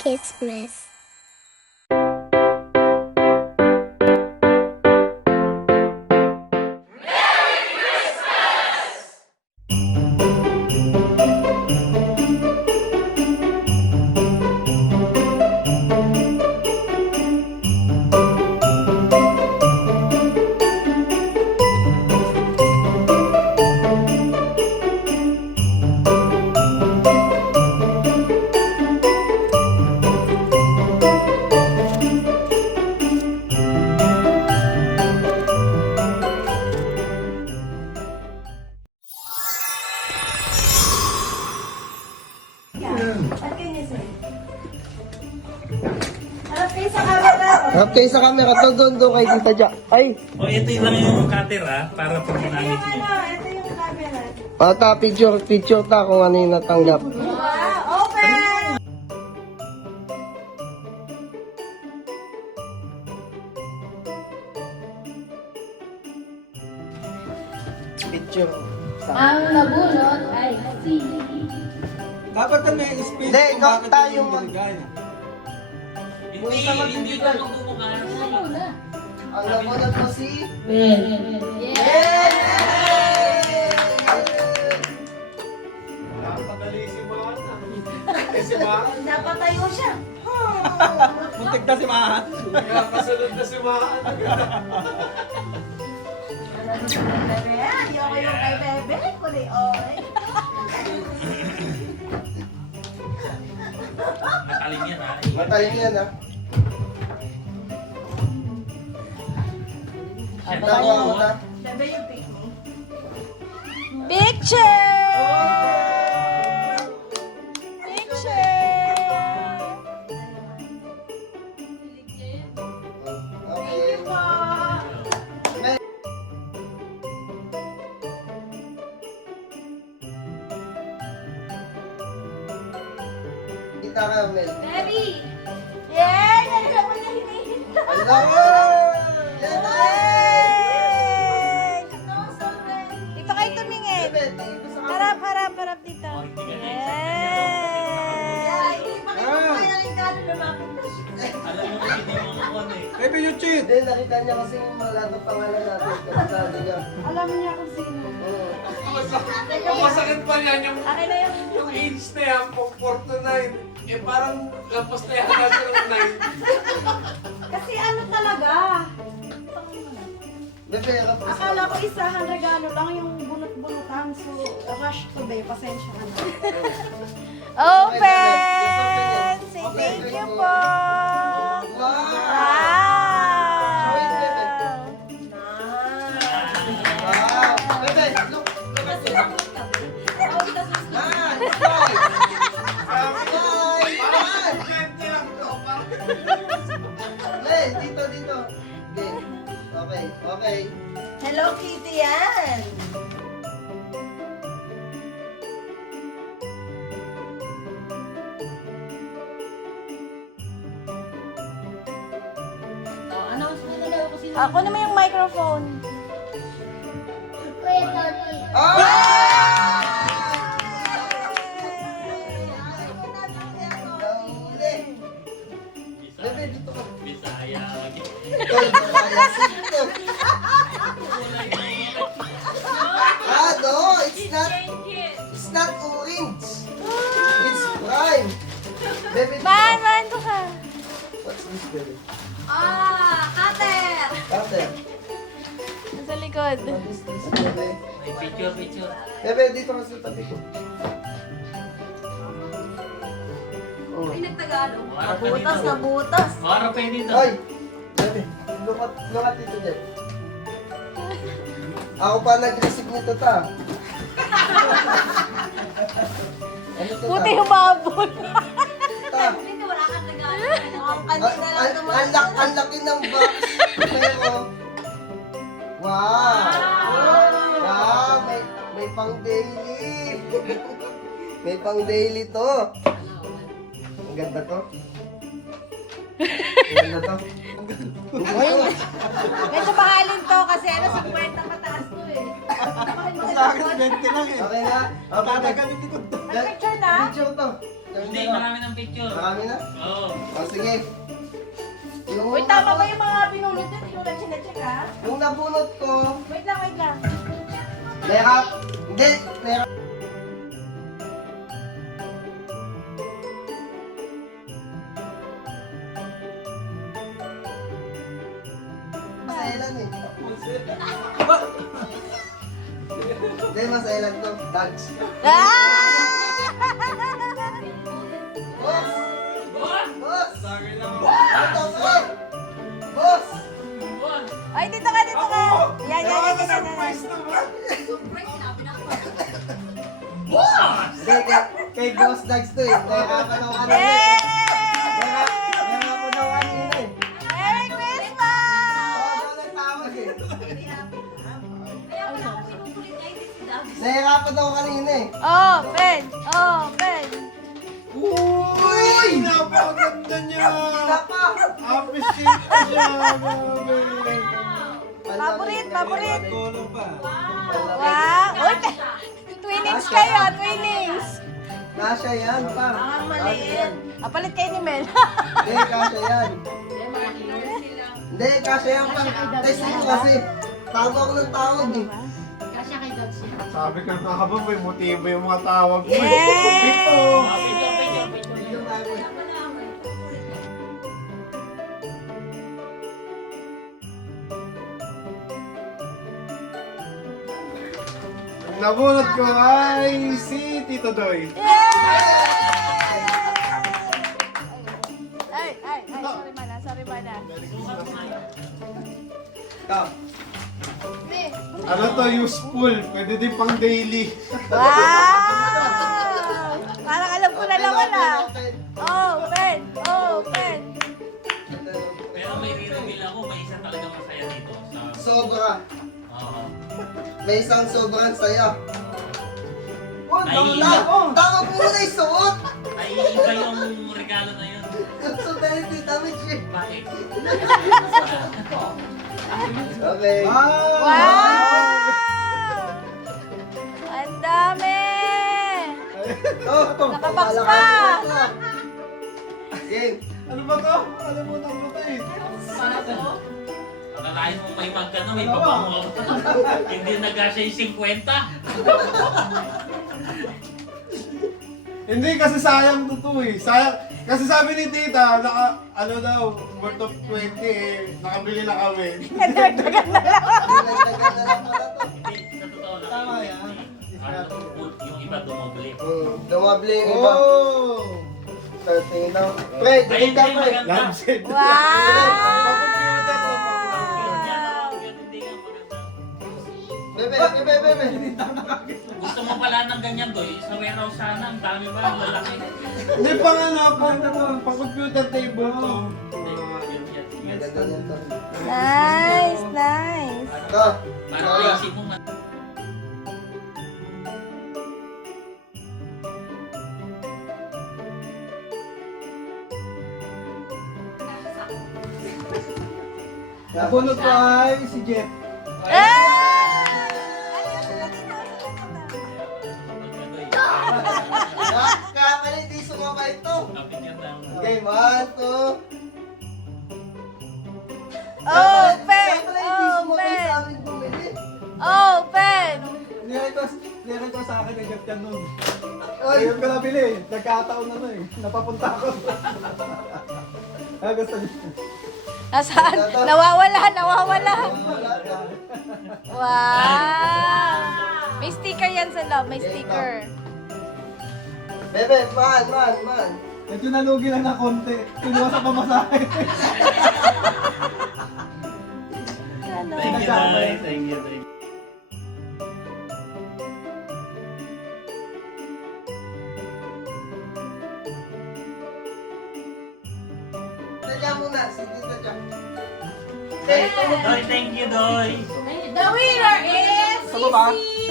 Christmas. Harap kayo sa camera. Doon kay Tita Ja. Ay! O, ito lang yung cutter para pag ginamit nyo. Ito yung camera. Ata, picture ta kung ano yung natanggap. Open! Picture. Ang nabunot ay si... Dapat na may space. Hindi, kung ikaw bakit tayo yung mag- binigay. Hindi ka magmumukha. Ang nabunod mo si... Napadali si Mahan. Eh si Mahan. Napatayo siya. Muntik na si Mahan. Kasunod na si Mahan. Bebe, ayoko yung kay Bebe. Kuli, oy. Mataling yan ha. Matayin yan, ha? Siyempre, Tawa mo na. Bebe yung pick me. Okay. Kita ka, Mel. Baby! Yay! Ano naman na hinihintay? Hello! No, sorry. Dito kayo tumingin. Harap dito. oh, hindi ka na Ay, hindi pa kayo kaya rin gano'n lumapit na siya. Alam mo na hindi mo makakon eh. Maybe you cheat. Hindi, nakita niya kasi yung mga lahat ng pangalan natin. Kaya sabi niya. Alam niya kung sino. Oo. Ang masakit pa niyan Akin na yung age na yan, from 4 to 9. Eh parang lampas na yan natin ng 9. Kasi ano talaga? Bebe, harap ka sa Akala ko isahan regalo lang yung bunot-bunutan. So, rush to be. Pasensya ka na. Open! Say thank you po! Wow! Wow! Wow! Bebe, look! Kasi bakit ka? Oh, kasi Ah! Smile! Smile! Mel, dito. Hindi. Okay. Hello Kitty yan! Ako naman yung microphone. Bebe, dito ka. Bisaya. Tol, kaya sito. No, it's not orange. It's prime. Bebe, dito. Man, to ka. What's this, bebe? Cutter! Ate, Nasa likod. what is this, bebe? May picture. Bebe, dito ka sa tabi ko. Oh. Ay, nagtagalog. Butas na butas. Mara pa dito. Ay! Bebe, lukat dito dyan. Ako pa nag-receive nito ta. Ano to Buti ta? humabol. Ta. Hindi, wala kang tagalog. Kanina lang naman. Ang laki ng box. Pero, wow! Wow! May pang daily. May pang daily to. Ang ganda to. Ang ganda to. Medyo mahalin to kasi 50 mataas to eh. Sa akin, 20 lang eh. Okay nga. Okay na. Tatagal yung likod to. Picture na? Picture to. Hindi, marami ng picture. Marami na? Oo. O, sige. Uy, tama ba yung mga pinulot yun? Hindi ko na chinecheck, ha? Yung nabunot ko, Wait lang, wait lang. layup. Hindi, layup. Masailan eh. Hindi, masailan to. Dogs. Boss! Boss! Ito, pre! Boss! Ay, dito ka, dito ka. Yan, yan, yan, yan, yan. Surprise naman. Hindi, kay Boss Dogs to eh. Nahirapan ako kanina. Yay! Nahirapan ako kanina eh. Merry Christmas! Oo, nagtawag eh. Nahirapan ako kanina eh. Open! Open! Uy! Napakaganda niya! Napa! Appreciate ko siya! Grabe! Paborit, paborit. Color pa. Wow! Uy, twinings kayo, twinings. Kasha yan, pa. maliit. Palit kayo ni Mel. Hindi, kasha yan. Hindi, kasha yan, pa. Testing ko kasi. Tawag ako ng tawag eh. Sabi ka na habang may motibo yung mga tawag mo. Yay! Ito! Picture, picture, picture. Ang nabunot ko ay si Tito Doy. Ay, sorry mana, sorry mana. Ikaw. Ano to, useful. Pwede din pang daily. Wow! Parang alam ko na naman ah. Open! Open! Pero may re-reveal ako, may isa talaga masaya dito. Sobra. Oo. May isang sobrang saya. Oh, Ay, tawag mo na isuot! Ay, iba yung regalo na yun. So, dahil di damage eh. Bakit? Okay. Wow! Ang dami! Oh, Nakabox wala pa. ka. Game. Ano ba to? Alam mo nang ba eh? Akalain mo may magkano, may babango. Hindi nagkasya yung 50. Hindi kasi sayang to eh. Sayang. Kasi sabi ni tita, ano daw, worth of 20 eh, nakabili na kami. Nagdagan na lang. Nagdagan na lang pala to. Hindi, sa totoo lang. Tama yan. Yung iba dumobli. Dumable yung iba. Oh! Starting now. Pre, Ayun, tingin ka, ayun, pre. maganda. Lampshade. Wow! Bebe, bebe, bebe. Gusto mo pala ng ganyan, Doy? Sa warehouse sana, ang dami ba? Ang lalaki. Hindi pa nga na, pang computer table to. Hindi, yun yan. Ganda niyan to. Nice, nice. Ito. Parang basic mo man. Nabunot ko ay si Jeff. Kakalit, di sumabay ito. Kapit yan lang. Okay, 1, 2. Open! Kakalit, di sumabay sa Open! amin bumili. Open! Nirequest ko sa akin na Jeff yan nun. Oy, Ayun ko nabili, nagkataon na eh. Napapunta ako. Gusto niyo. Nasaan? Nawawala, nawawala. wala ka. Wow! May sticker yan sa loob, may sticker. Bebe, man. Medyo nalugi lang na konti. Kinuha sa pamasahe. Ano? Thank you, Doy. Thank you, Doy. Tadya muna, sige tadya. Doy, thank you, Doy. The winner is Sa baba? Sisi!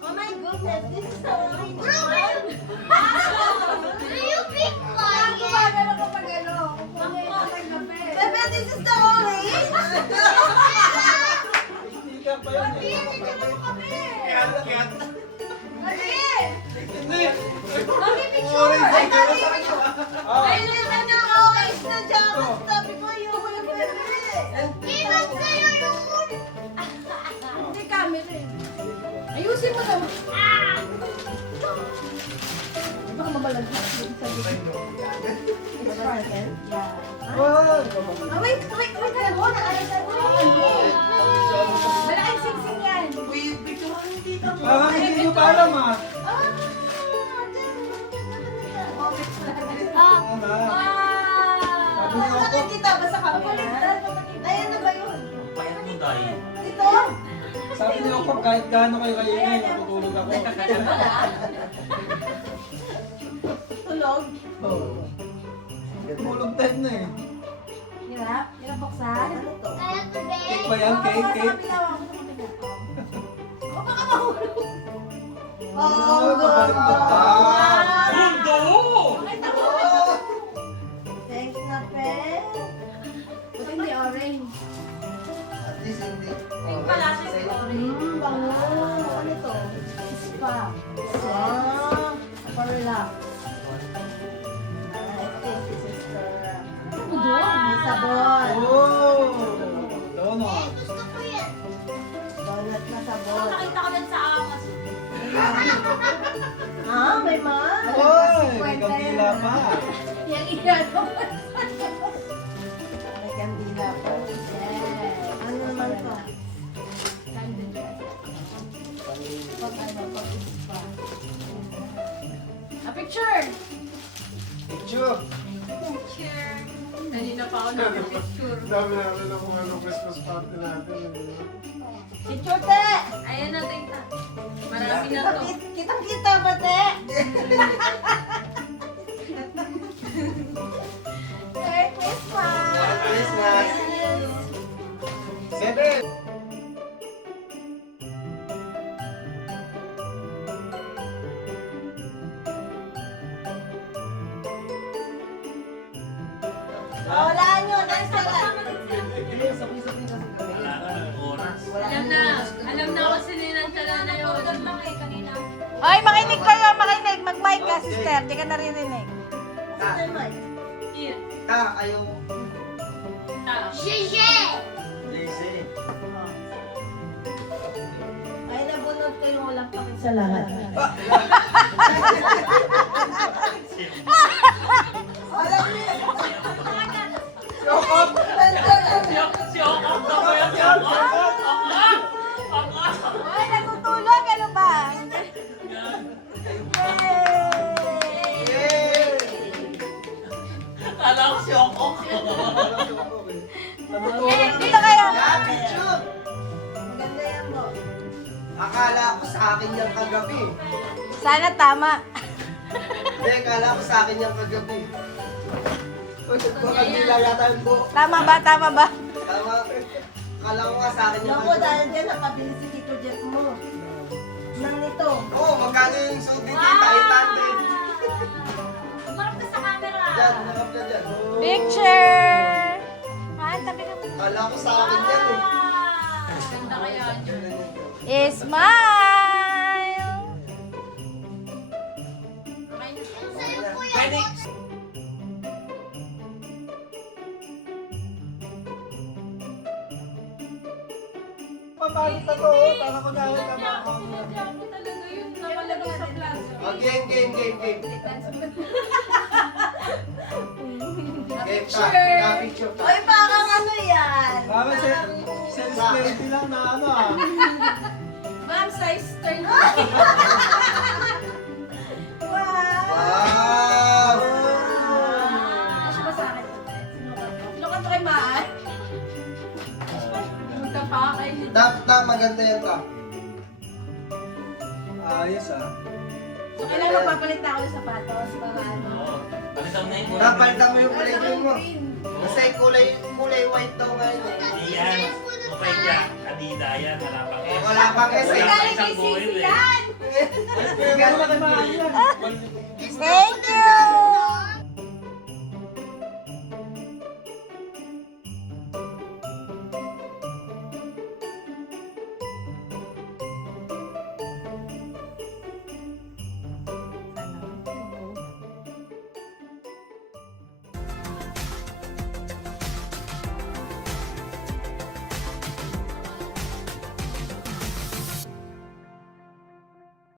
Oh my goodness, this is the winner. You pick one. Gumagano ka pag ano. Bebe, this is the orange. Sticker pa yun eh. Hindi ka mo kami. Cat. Dali! orange. Ay, na orange na jacket. Sabi ko, ayoko yung bebe. Iwan sa'yo yun. Hindi camera eh. Ayusin mo naman. Baka mabalaghan. Wait. Ano? Malaking singsing yan. Parang hindi nyo pa alam ah. Nakikita ba sa camera? Ayan na ba yun? Payat mo dahil. Dito? Sabi niyo ako, kahit gaano kayo kaingay, natutulog ako. Tulog? Tulog time na eh. Hirap? Hirap buksan? Ano to? Cake ba yan? Cake? O baka mahulog. Oh, ganda. Mundo! Thanks na, Pe. Buti hindi orange. At least hindi. Bango. Ano to? Spa. Parla. May sabon. Oh! Donut. Donut na sabon. Nakita ko lang sa Amas. May ma. Oy! May kandila pa. Yan iyan. May kandila pa. Yes. Ano naman to? A picture. Picture. Picture. Kanina pa ako nag-picture. Dami namin na kung ano Christmas party natin. Si Chute! Ayan na, tita. Marami na to. Kitang-kita ba, te? Merry Christmas! Merry Christmas! Seven. Wala nyo, nasa lang. Wala ka ng oras. Alam na ako sininansala na yun. Ay, makinig kayo, makinig. Mag-mic ka, sister. Di ka naririnig. Nasa naman. Here. Ayaw. Tao. Lazy. Ay, nabunod ko yung walang pakit sa lahat. Alam niyo. Si Okok na ba yan? Si Okok? Okok! Ay, natutulog. Ano ba? Yan. Kala ko si Okok. Dito kayo. Yeah, picture! Maganda yan mo. Akala ko sa akin yung kagabi. Sana tama. Hindi, akala ko sa akin yung kagabi. Baka nila yata yung buhok. Tama ba? Tama ba? Tama. Akala ko nga sa akin yung Naku, dahil dyan nakabili si Tito Jeff mo. Nang nito. Oo, magkano yung suit ni Tita? 800. Umarap ka sa camera. Diyan, nakap ka dyan. Picture. Han, tabi ka. Akala ko sa akin yan eh. Ganda kaya yun. Smile. Pwede. Papalit na to. Para ko dahil ka Ako talaga yun. Nakalagay sa plaza. Oh, game. Game ka. Picture ka. Oy, parang ano yan? Para celebrity lang na ano ah. Ma'am, size turn. Wow! Wow! Kasi ba sa akin? Sinukat ko kay Maan. Magkapa kay Dapat maganda yan ka. Ayos ah. So, kailangan magpapalit na ako ng sapatos para ano? Oo. Palitan na yung Napalitan mo yung Ano flavor yung mo. green? Kasi kulay white daw ngayon. Hindi yan. Okay dyan. Adida yan. Wala pa Wala pa kasi. Wala pa isang buhay eh. Pero wala kayo mga ano yan.